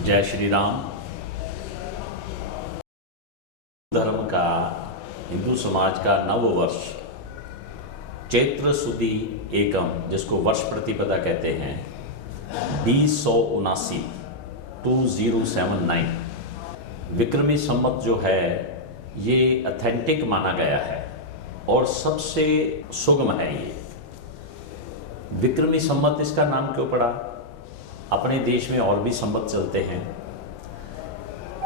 जय श्री राम। धर्म का, हिंदू समाज का नव वर्ष चैत्र सुदी एकम, जिसको वर्ष प्रतिपदा कहते हैं, 2079 विक्रमी संवत जो है ये ऑथेंटिक माना गया है और सबसे सुगम है। ये विक्रमी संवत इसका नाम क्यों पड़ा? अपने देश में और भी संवत चलते हैं।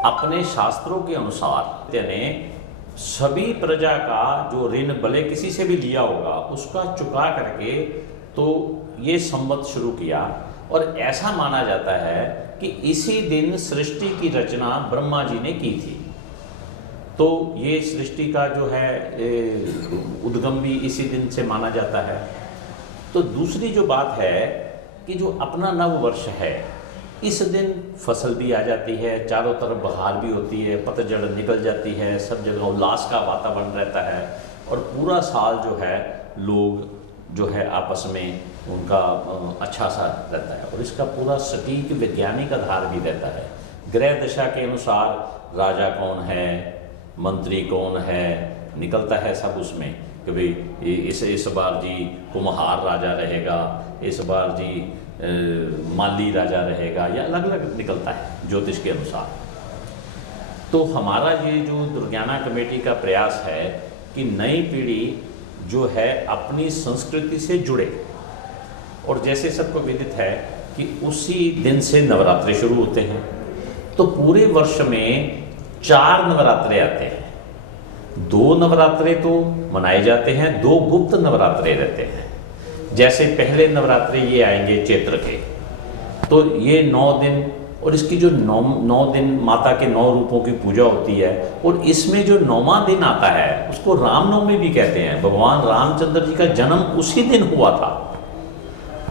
अपने शास्त्रों के अनुसार यानी सभी प्रजा का जो ऋण भले किसी से भी लिया होगा उसका चुका करके तो ये संवत शुरू किया। और ऐसा माना जाता है कि इसी दिन सृष्टि की रचना ब्रह्मा जी ने की थी। तो ये सृष्टि का जो है उद्गम भी इसी दिन से माना जाता है। तो दूसरी जो बात है कि जो अपना नव वर्ष है, इस दिन फसल भी आ जाती है, चारों तरफ बहार भी होती है, पतझड़ निकल जाती है, सब जगह उल्लास का वातावरण रहता है और पूरा साल जो है लोग जो है आपस में उनका अच्छा सा रहता है। और इसका पूरा सटीक वैज्ञानिक आधार भी रहता है। ग्रह दशा के अनुसार राजा कौन है, मंत्री कौन है, निकलता है सब उसमें कि भाई इस बार जी कुम्हार राजा रहेगा, इस बार जी माली राजा रहेगा, या अलग अलग निकलता है ज्योतिष के अनुसार। तो हमारा ये जो दुर्ज्ञाना कमेटी का प्रयास है कि नई पीढ़ी जो है अपनी संस्कृति से जुड़े। और जैसे सबको विदित है कि उसी दिन से नवरात्रे शुरू होते हैं, तो पूरे वर्ष में 4 नवरात्रे आते हैं। 2 नवरात्रे तो मनाए जाते हैं, 2 गुप्त नवरात्रे रहते हैं। जैसे पहले नवरात्रे ये आएंगे चैत्र के, तो ये 9 दिन, और इसकी जो 9 दिन माता के 9 रूपों की पूजा होती है। और इसमें जो 9वां दिन आता है उसको रामनवमी भी कहते हैं। भगवान रामचंद्र जी का जन्म उसी दिन हुआ था,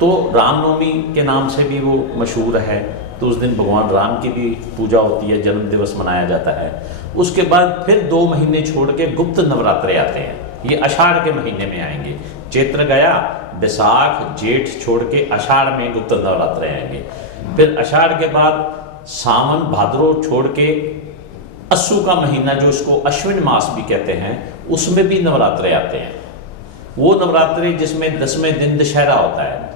तो रामनवमी के नाम से भी वो मशहूर है। तो उस दिन भगवान राम की भी पूजा होती है, जन्म दिवस मनाया जाता है। उसके बाद फिर 2 महीने छोड़ के गुप्त नवरात्रे आते हैं। ये आषाढ़ के महीने में आएंगे। चैत्र गया, बैसाख जेठ छोड़ के आषाढ़ में गुप्त नवरात्रे आएंगे। फिर आषाढ़ के बाद सावन भाद्रो छोड़ के अस्सू का महीना, जो इसको अश्विन मास भी कहते हैं, उसमें भी नवरात्रे आते हैं। वो नवरात्रे जिसमें 10वें दिन दशहरा होता है।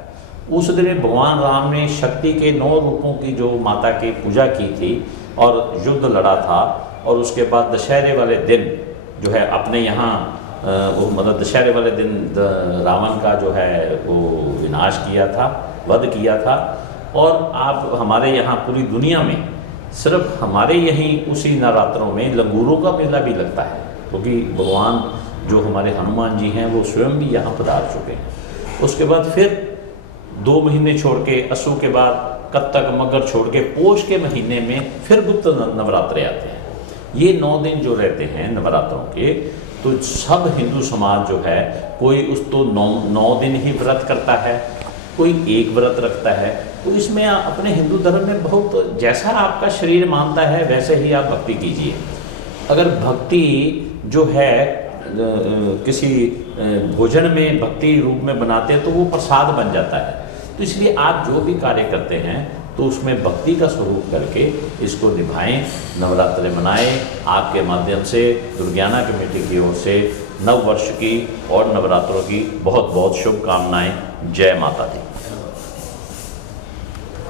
उस दिन भगवान राम ने शक्ति के 9 रूपों की जो माता की पूजा की थी और युद्ध लड़ा था। और उसके बाद दशहरे वाले दिन जो है अपने यहाँ मतलब दशहरे वाले दिन रावण का जो है वो विनाश किया था, वध किया था। और आप हमारे यहाँ पूरी दुनिया में सिर्फ हमारे यहीं उसी नवरात्रों में लंगूरों का मेला भी लगता है, क्योंकि भगवान जो हमारे हनुमान जी हैं वो स्वयं भी यहाँ पधार चुके हैं। उसके बाद फिर 2 महीने छोड़ के अस्सू के बाद कत्तक मगर छोड़ के पोष के महीने में फिर गुप्त नवरात्रे आते हैं। ये 9 दिन जो रहते हैं नवरात्रों के, तो सब हिंदू समाज जो है कोई उस तो 9 दिन ही व्रत करता है, कोई एक व्रत रखता है। तो इसमें अपने हिंदू धर्म में बहुत जैसा आपका शरीर मानता है वैसे ही आप भक्ति कीजिए। अगर भक्ति जो है किसी भोजन में भक्ति रूप में बनाते हैं तो वो प्रसाद बन जाता है। तो इसलिए आप जो भी कार्य करते हैं तो उसमें भक्ति का स्वरूप करके इसको निभाएं, नवरात्रे मनाएं। आपके माध्यम से दुर्ज्ञाना कमेटी की ओर से नव वर्ष की और नवरात्रों की बहुत बहुत शुभकामनाएं। जय माता दी।